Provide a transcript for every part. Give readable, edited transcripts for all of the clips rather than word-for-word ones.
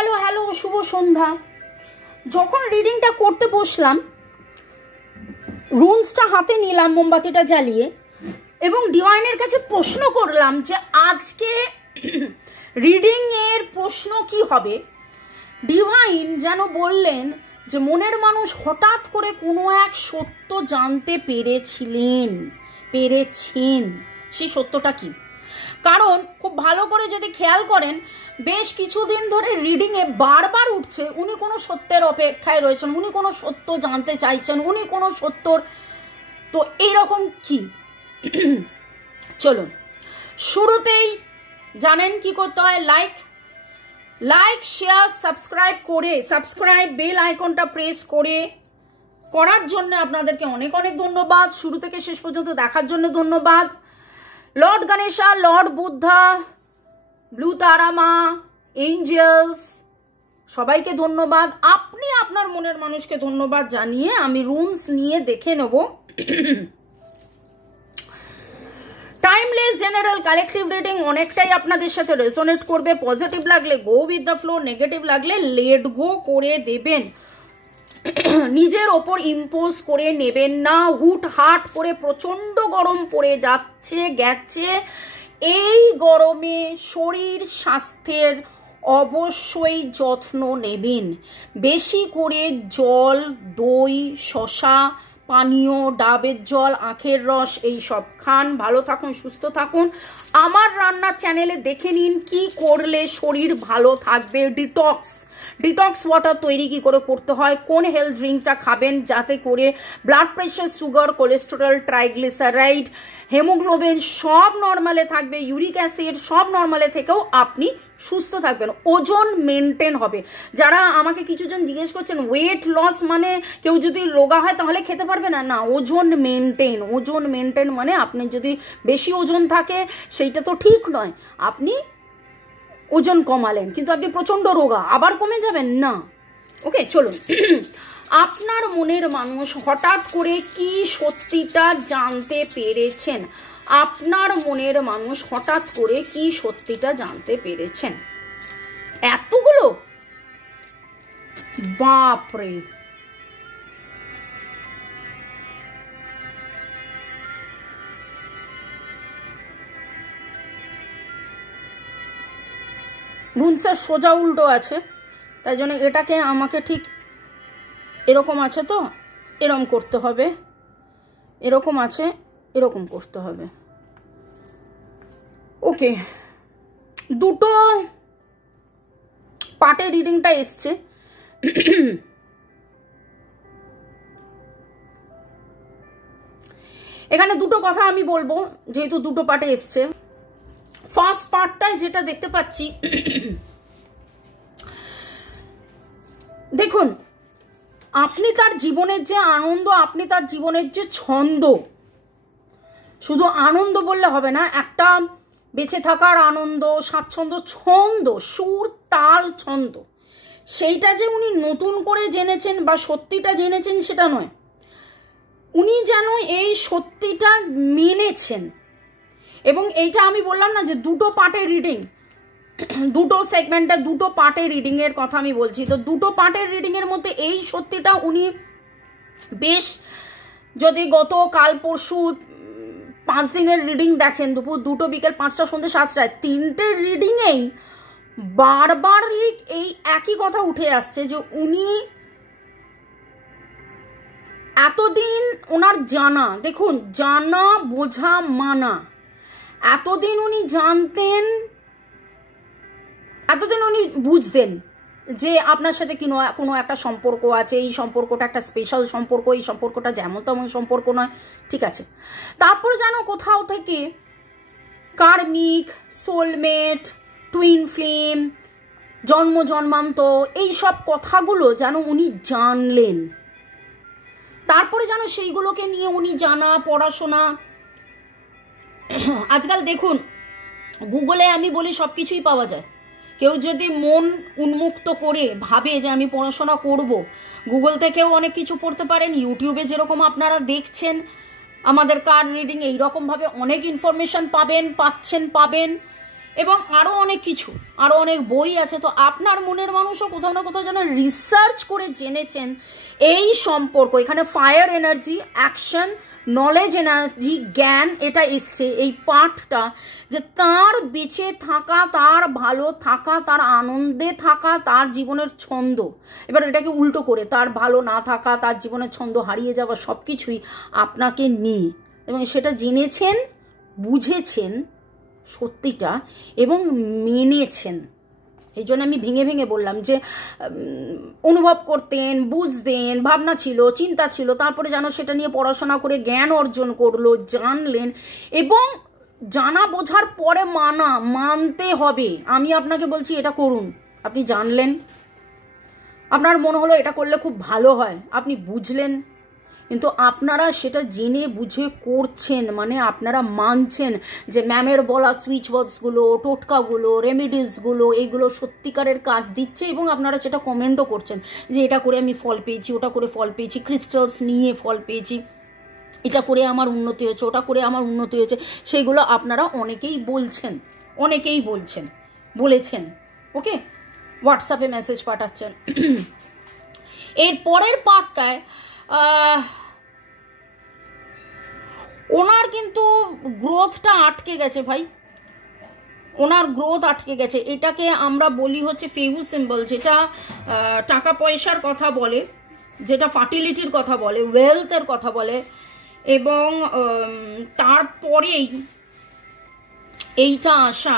Hello hello, শুভ সন্ধ্যা। যখন রিডিংটা করতে বসলাম, রুনসটা হাতে নিলাম মোমবাতিটা জ্বালিয়ে, এবং ডিভাইনের কাছে প্রশ্ন করলাম যে আজকে রিডিং এর প্রশ্ন কি হবে। ডিভাইন যেন বললেন যে মনের মানুষ হঠাৎ করে কোনো এক সত্য জানতে পেরেছেন। সেই সত্যটা কি? কারণ খুব ভালো করে যদি খেয়াল করেন, বেশ কিছুদিন ধরে রিডিংয়ে বারবার উঠছে উনি কোনো সত্যের অপেক্ষায় রয়েছেন, উনি কোনো সত্য জানতে চাইছেন, উনি কোনো সত্যর। তো এইরকম কি? চলুন শুরুতেই জানেন কি করতে হয়। লাইক শেয়ার সাবস্ক্রাইব বেল আইকনটা প্রেস করার জন্য আপনাদেরকে অনেক অনেক ধন্যবাদ। শুরু থেকে শেষ পর্যন্ত দেখার জন্য ধন্যবাদ। Lord Ganesha, Lord Buddha, blue Tarama, angels, সবাইকে ধন্যবাদ। আপনি আপনার মনের মানুষকে ধন্যবাদ জানিয়ে আমি রুনস নিয়ে দেখে নেব। টাইমলেস জেনারেল কালেকটিভ রিডিং অনেকটাই আপনাদের সাথে রেজোনেট করবে। পজিটিভ লাগলে go with the flow, negative লাগলে লেট গো করে দেবেন। নিজের ওপর ইম্পোজ করে নেবেন না। হুট হাট করে প্রচন্ড গরম পড়ে গেছে। এই গরমে শরীর স্বাস্থ্যের অবশ্যই যত্ন নেবেন। বেশি করে জল, দই, শসা, পানীয়, ডাবের জল, আখের রস এইসব খান। ভালো থাকুন, সুস্থ থাকুন। আমার রান্নার চ্যানেলে দেখে নিন কি করলে শরীর ভালো থাকবে। ডিটক্স ওয়াটার তৈরি কি করে করতে হয়, কোন হেলথ ড্রিঙ্কটা খাবেন যাতে করে blood pressure, sugar, cholesterol, triglyceride, haemoglobin সব নর্মালে থাকবে, ইউরিক অ্যাসিড সব নর্মালে থেকেও আপনি সুস্থ থাকবেন। ওজন মেনটেন হবে। যারা আমাকে কিছুজন জিজ্ঞেস করছেন ওয়েট লস মানে কেউ যদি রোগা হয় তাহলে খেতে পারবে না, না, ওজন মেনটেন মানে আপনি যদি বেশি ওজন থাকে সেইটা তো ঠিক নয়। আপনি ওজন কমালেন কিন্তু আপনি প্রচন্ড রোগা, আবার কমে যাবেন না। ওকে, চলুন। আপনার মনের মানুষ হঠাৎ করে কি সত্যিটা জানতে পেরেছেন? আপনার মনের মানুষ হঠাৎ করে কি সত্যিটা জানতে পেরেছেন? এতগুলো, বাপরে। রুনসের সোজা উল্টো আছে, তাই জন্য এটাকে আমাকে ঠিক এরকম আছে তো এরকম করতে হবে, এরকম আছে এরকম করতে হবে। ওকে, দুটো পার্টে রিডিংটা এসছে। এখানে দুটো কথা আমি বলবো যেহেতু দুটো পার্টে এসছে। ফার্স্ট পার্টটায় যেটা দেখতে পাচ্ছি, দেখুন আপনি তার জীবনের যে আনন্দ, আপনি তার জীবনের যে ছন্দ, শুধু আনন্দ বললে হবে না, একটা বেঁচে থাকার আনন্দ, স্বাচ্ছন্দ্য, ছন্দ, সুর, তাল, ছন্দ, সেইটা যে উনি নতুন করে জেনেছেন বা সত্যিটা জেনেছেন সেটা নয়, উনি যেন এই সত্যিটা মেনেছেন। এবং এইটা আমি বললাম না যে দুটো পার্টের রিডিং, দুটো সেগমেন্টে দুটো পার্টের রিডিং এর কথা আমি বলছি। তো দুটো পার্টের রিডিং এর মধ্যে এই সত্যিটা উনি বেশ, যদি গত কাল পরশু 5 দিনের রিডিং দেখেন, দুপুর 2টো, বিকেল 5টা, সন্ধ্যে 7টায়, 3টে রিডিংয়েই বারবার এই একই কথা উঠে আসছে যে উনি এতদিন ওনার জানা, দেখুন জানা, বোঝা, মানা, এতদিন উনি জানতেন, এতদিন উনি বুঝতেন যে আপনার সাথে কোনো একটা সম্পর্ক আছে, এই সম্পর্কটা একটা স্পেশাল সম্পর্ক, এই সম্পর্কটা যেমন তেমন সম্পর্ক নয়, ঠিক আছে। তারপরে যেন কোথাও থেকে কার্মিক, সোলমেট, টুইন ফ্লেম, জন্মান্তর, এই সব কথাগুলো যেন উনি জানলেন। তারপরে যেন সেইগুলোকে নিয়ে উনি জানা, পড়াশোনা। আজকাল দেখুন গুগলে আমি বলি সব কিছুই পাওয়া যায়। কেউ যদি মন উন্মুক্ত করে ভাবে যে আমি পড়াশোনা করব, গুগল থেকেও অনেক কিছু পড়তে পারেন। ইউটিউবে যেরকম আপনারা দেখছেন আমাদের কার্ড রিডিং, এইরকমভাবে অনেক ইনফরমেশন পাবেন। এবং আরও অনেক কিছু, আরও অনেক বই আছে। তো আপনার মনের মানুষও কোথাও না কোথাও যেন রিসার্চ করে জেনেছেন এই সম্পর্ক। এখানে fire energy, action, knowledge energy, জ্ঞান, এটা এসছে এই পার্টটা, যে তার বেঁচে থাকা, তার ভালো থাকা, তার আনন্দে থাকা, তার জীবনের ছন্দ। এবার এটাকে উল্টো করে তার ভালো না থাকা, তার জীবনের ছন্দ হারিয়ে যাওয়া, সব কিছুই আপনাকে নিয়ে, এবং সেটা জেনেছেন, বুঝেছেন সত্যিটা এবং মেনেছেন। এই জন্য আমি ভেঙে ভেঙে বললাম যে অনুভব করতেন, বুঝতেন, ভাবনা ছিল, চিন্তা ছিল, তারপরে যেন সেটা নিয়ে পড়াশোনা করে জ্ঞান অর্জন করলো, জানলেন, এবং জানা বোঝার পরে মানতে হবে। আমি আপনাকে বলছি এটা করুন, আপনি জানলেন, আপনার মনে হলো এটা করলে খুব ভালো হয়, আপনি বুঝলেন, কিন্তু আপনারা সেটা জেনে বুঝে করছেন, মানে আপনারা মানছেন যে ম্যামের বলা সুইচ ওয়ার্ডসগুলো, টোটকাগুলো, রেমিডিসগুলো, এইগুলো সত্যিকারের কাজ দিচ্ছে, এবং আপনারা সেটা কমেন্টও করছেন যে এটা করে আমি ফল পেয়েছি, ওটা করে ফল পেয়েছি, ক্রিস্টালস নিয়ে ফল পেয়েছি, এটা করে আমার উন্নতি হয়েছে, ওটা করে আমার উন্নতি হয়েছে। সেগুলো আপনারা অনেকেই বলেছেন, ওকে, হোয়াটসঅ্যাপে মেসেজ পাঠাচ্ছেন। এর পরের পার্টটায় ওনার কিন্তু গ্রোথটা আটকে গেছে ভাই, ওনার গ্রোথ আটকে গেছে। এটাকে আমরা বলি হচ্ছে ফেহু সিম্বল, যেটা টাকা পয়সার কথা বলে, যেটা ফার্টিলিটির কথা বলে, ওয়েলথের কথা বলে, এবং তারপরেই এইটা আসা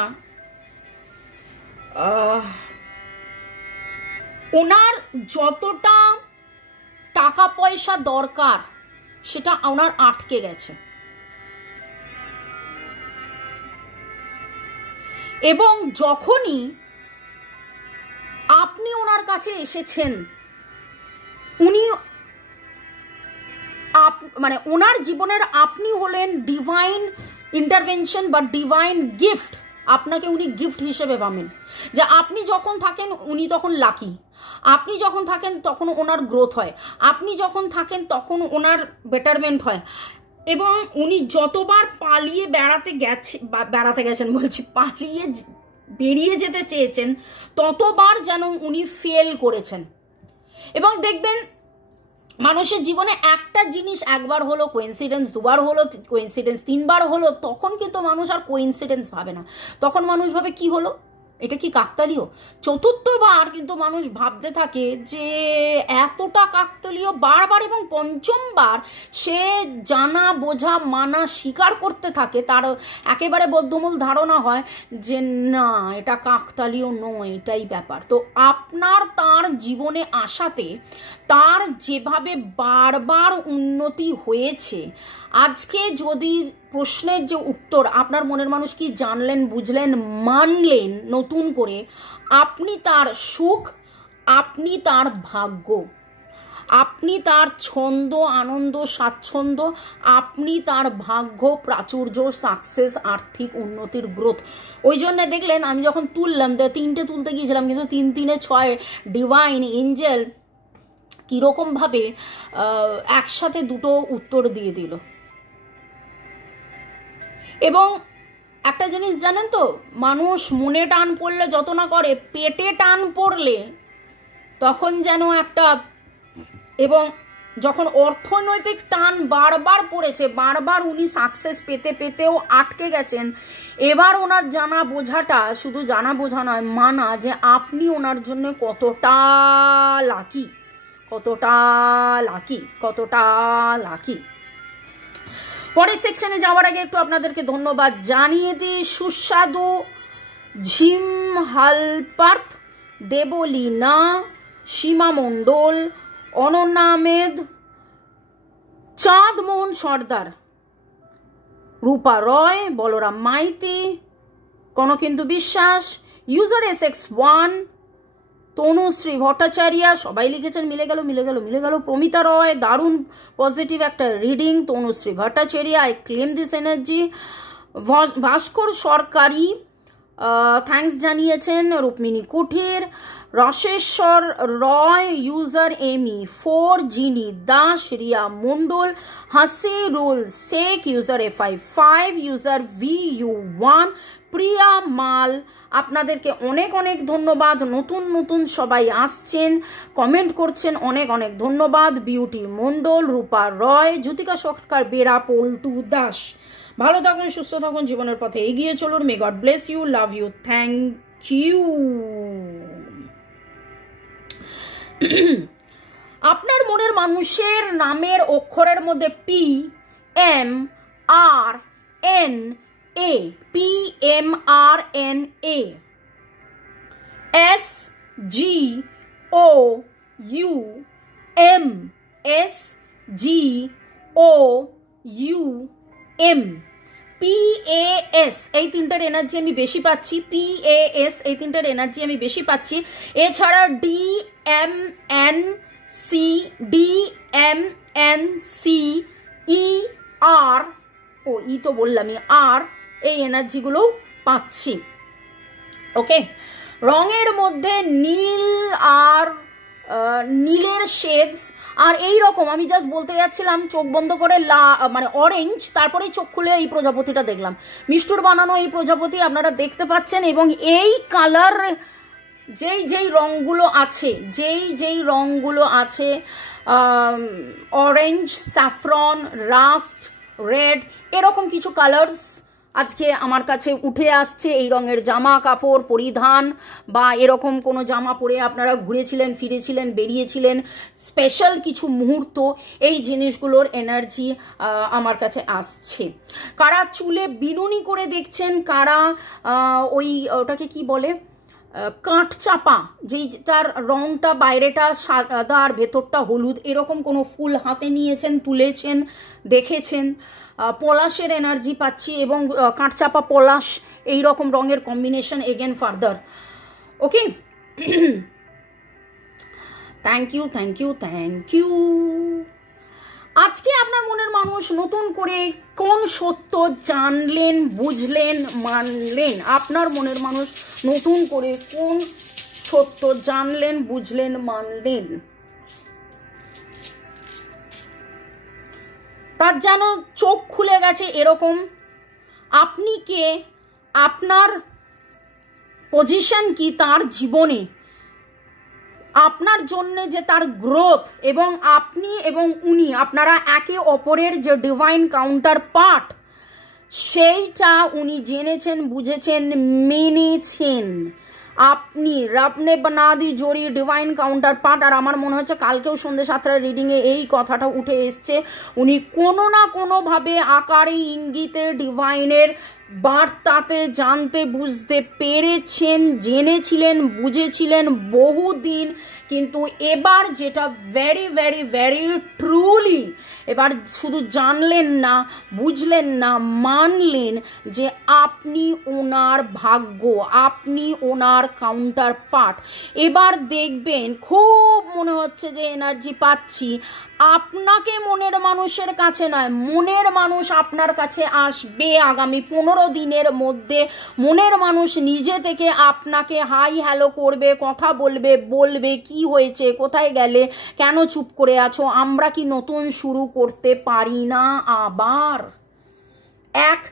ওনার যতটা টাকা পয়সা দরকার সেটা ওনার আটকে গেছে, এবং যখনই আপনি ওনার কাছে এসেছেন, উনি মানে ওনার জীবনের আপনি হলেন ডিভাইন ইন্টারভেনশন বা ডিভাইন গিফট। আপনাকে উনি গিফট হিসেবে পাবেন, যে আপনি যখন থাকেন উনি তখন লাকি, আপনি যখন থাকেন তখন ওনার গ্রোথ হয়, আপনি যখন থাকেন তখন ওনার বেটারমেন্ট হয়, এবং উনি যতবার পালিয়ে বেরিয়ে যেতে চেয়েছেন ততবার যেন উনি ফেল করেছেন। এবং দেখবেন মানুষের জীবনে একটা জিনিস একবার হলো কোইন্সিডেন্স, দুবার হলো কোইন্সিডেন্স, তিনবার হলো, তখন কিন্তু মানুষ আর কোইন্সিডেন্স ভাবে না, তখন মানুষ ভাবে কি হলো, এটা কি কাকতালীয়। চতুর্থবার কিন্তু মানুষ ভাবতে থাকে যে এতটা কাকতালীয়, বারবার, এবং পঞ্চমবার সে জানা বোঝা মানা স্বীকার করতে থাকে, তার একেবারে বদ্ধমূল ধারণা হয় যে না এটা কাকতালীয় নয়, এটাই ব্যাপার। তো আপনার তার জীবনে আসাতে তার যেভাবে বারবার উন্নতি হয়েছে, আজকে যদি প্রশ্নের যে উত্তর আপনার মনের মানুষ কি জানলেন, বুঝলেন, মানলেন নতুন করে, আপনি তার সুখ, আপনি তার ভাগ্য, আপনি তার ছন্দ, আনন্দ, স্বাচ্ছন্দ্য, আপনি তার ভাগ্য, প্রাচুর্য, সাকসেস, আর্থিক উন্নতির গ্রোথ। ওই জন্য দেখলেন আমি যখন তুললাম, তিনটে তুলতে গিয়েছিলাম, কিন্তু 3 3 6 ডিভাইন এঞ্জেল কীরকমভাবে একসাথে দুটো উত্তর দিয়ে দিল। এবং একটা জিনিস জানেন তো, মানুষ মনে টান পড়লে যত না করে, পেটে টান পড়লে তখন যেন একটা, এবং যখন অর্থনৈতিক টান বারবার পড়েছে, বারবার উনি সাকসেস পেতে পেতেও আটকে গেছেন, এবার ওনার জানা বোঝাটা, শুধু জানা বোঝা নয়, মানা যে আপনি ওনার জন্য কতটা লাকি, কতটা লাকি, কতটা লাকি। পরের সেকশনে যাওয়ার আগে একটু আপনাদেরকে ধন্যবাদ জানিয়ে দিই। সুস্বাদু ঝিম হালপার্থ, দেবলীনা, সীমা মণ্ডল, অনন্যা আহমেদ, চাঁদ মোহন সর্দার, রূপা রয়, বলরাম মাইতি, কনকেন্দু বিশ্বাস, ইউজার SX1, তনুশ্রী ভট্টাচার্য, সবাই লিখেছেন, মিলে গেল। প্রমিতা রয়, দারুণ পজিটিভ একটা reading. Tanushree Bhattacharya, I claim this energy. Bhaskar সরকারি থ্যাঙ্কস জানিয়েছেন। Rukmini Kuthir, Raseshwar Roy, user ME4, Jini Das, Riya Mondal, Hasirul Sheikh, user FI5, user VU1, Priya Mal, আপনাদেরকে অনেক অনেক ধন্যবাদ। নতুন নতুন সবাই আসছেন, কমেন্ট করছেন, অনেক অনেক ধন্যবাদ। বিউটি মণ্ডল, রূপা রয়, জ্যোতিকা সরকার বেরা, পল্টু দাস। ভালো থাকুন, সুস্থ থাকুন, জীবনের পথে এগিয়ে চলুন। May God bless you, love you, thank you. আপনার মনের মানুষের নামের অক্ষরের মধ্যে P M R N A, P M R N A, S G O U M, S G O U M, PAS, এই তিনটার এনার্জি আমি বেশি পাচ্ছি। PAS, এই তিনটার এনার্জি আমি বেশি পাচ্ছি। এছাড়া DMNC, DMNC, ER, ও ই তো বললামই, আর এই এনার্জিগুলোও পাচ্ছি। ওকে, রঙের মধ্যে নীল আর নীলের শেডস আর এই রকম আমি জাস্ট বলতে যাচ্ছিলাম চোখ বন্ধ করে মানে অরেঞ্জ, তারপরে চোখ খুলে এই প্রজাপতিটা দেখলাম, মিষ্টুর বানানো এই প্রজাপতি আপনারা দেখতে পাচ্ছেন। এবং এই কালার যেই রঙগুলো আছে, যেই রঙগুলো আছে, অরেঞ্জ, স্যাফরন, রাস্ট, রেড, এরকম কিছু কালার্স আজকে আমার কাছে উঠে আসছে। এই রঙের জামা কাপড় পরিধান বা এরকম কোনো জামা পরে আপনারা ঘুরেছিলেন, ফিরেছিলেন, বেরিয়েছিলেন, স্পেশাল কিছু মুহূর্ত, এই জিনিসগুলোর এনার্জি আমার কাছে আসছে। কারা চুলে বিনুনি করে দেখছেন, কারা ওটাকে কি বলে, কাঠ চাপা, যেইটার রংটা বাইরেটা সাদা আর ভেতরটা হলুদ, এরকম কোনো ফুল হাতে নিয়েছেন, তুলেছেন, দেখেছেন। পলাশের এনার্জি পাচ্ছি এবং কাঠচাপা পলাশ এই রকম রঙের combination again further. Okay, thank you, thank you, thank you. আজকে আপনার মনের মানুষ নতুন করে কোন সত্য জানলেন, বুঝলেন, মানলেন? আপনার মনের মানুষ নতুন করে কোন সত্য জানলেন, বুঝলেন, মানলেন? তার যেন চোখ খুলে গেছে এরকম। আপনি কে, আপনার পজিশন কি তার জীবনে, আপনার জন্য যে তার গ্রোথ, এবং আপনি এবং উনি আপনারা একে অপরের যে ডিভাইন কাউন্টার পার্ট, সেইটা উনি জেনেছেন, বুঝেছেন, মেনেছেন। আপনি রবনে বানাদি জোড়ি ডিভাইন কাউন্টার পার্ট। আর আমার মনে হচ্ছে কালকেও সন্ধ্যে 7টার রিডিংয়ে এই কথাটা উঠে এসছে, উনি কোনো না কোনোভাবে আকারে ইঙ্গিতে ডিভাইনের বার্তাতে জানতে বুঝতে পেরেছেন, জেনেছিলেন, বুঝেছিলেন বহুদিন। কিন্তু এবার যেটা ভেরি ভেরি ভেরি ট্রুলি, এবার শুধু জানলেন না, বুঝলেন না, মানলেন যে আপনি ওনার ভাগ্য, আপনি ওনার কাউন্টার পার্ট। এবার দেখবেন খুব মনে হচ্ছে যে এনার্জি পাচ্ছি, আপনাকে মনের মানুষের কাছে নয়, মনের মানুষ আপনার কাছে আসবে আগামী 15 দিনের মধ্যে। মনের মানুষ নিজে থেকে আপনাকে হাই হ্যালো করবে, কথা বলবে কি হয়েছে, কোথায় গেলে, কেন চুপ করে আছো, আমরা কি নতুন শুরু করতে পারি না আবার? এক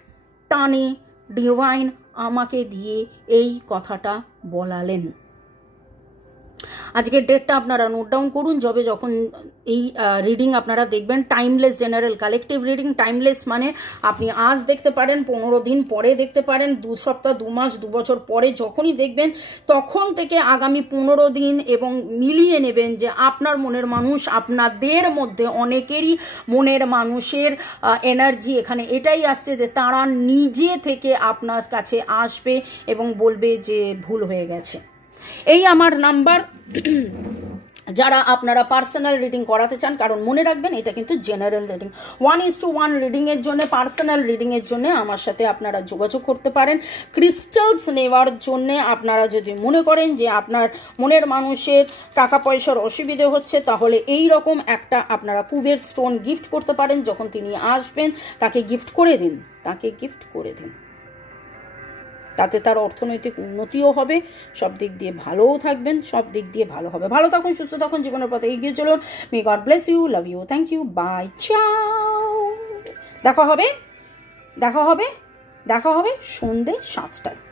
টানে ডিভাইন আমাকে দিয়ে এই কথাটা বলালেন। আজকের ডেটটা আপনারা নোট ডাউন করুন। যখন এই রিডিং আপনারা দেখবেন, timeless general collective reading. Timeless মানে আপনি আজ দেখতে পারেন, 15 দিন পরে দেখতে পারেন, 2 সপ্তাহ, 2 মাস, 2 বছর পরে যখনই দেখবেন, তখন থেকে আগামী 15 দিন এবং মিলিয়ে নেবেন যে আপনার মনের মানুষ, আপনাদের মধ্যে অনেকেরই মনের মানুষের এনার্জি এখানে এটাই আসছে যে তারা নিজে থেকে আপনার কাছে আসবে এবং বলবে যে ভুল হয়ে গেছে। এই আমার নাম্বার, যারা আপনারা পার্সোনাল রিডিং করাতে চান, কারণ মনে রাখবেন এটা কিন্তু জেনারেল রিডিং। 1:1 রিডিংয়ের জন্য, পার্সোনাল রিডিংয়ের জন্য আমার সাথে আপনারা যোগাযোগ করতে পারেন। ক্রিস্টালস নেওয়ার জন্য আপনারা যদি মনে করেন যে আপনার মনের মানুষের টাকা পয়সার অসুবিধে হচ্ছে, তাহলে এই রকম একটা আপনারা কুবের স্টোন গিফট করতে পারেন। যখন তিনি আসবেন তাকে গিফট করে দিন, তাকে গিফট করে দিন। তাতে তার অর্থনৈতিক উন্নতিও হবে, সব দিক দিয়ে ভালোও থাকবেন, সব দিক দিয়ে ভালো হবে। ভালো থাকুন, সুস্থ থাকুন, জীবনের পথে এগিয়ে চলুন। May God bless you, love you, thank you, bye, ciao. দেখা হবে দেখা হবে সন্ধ্যে 7টায়।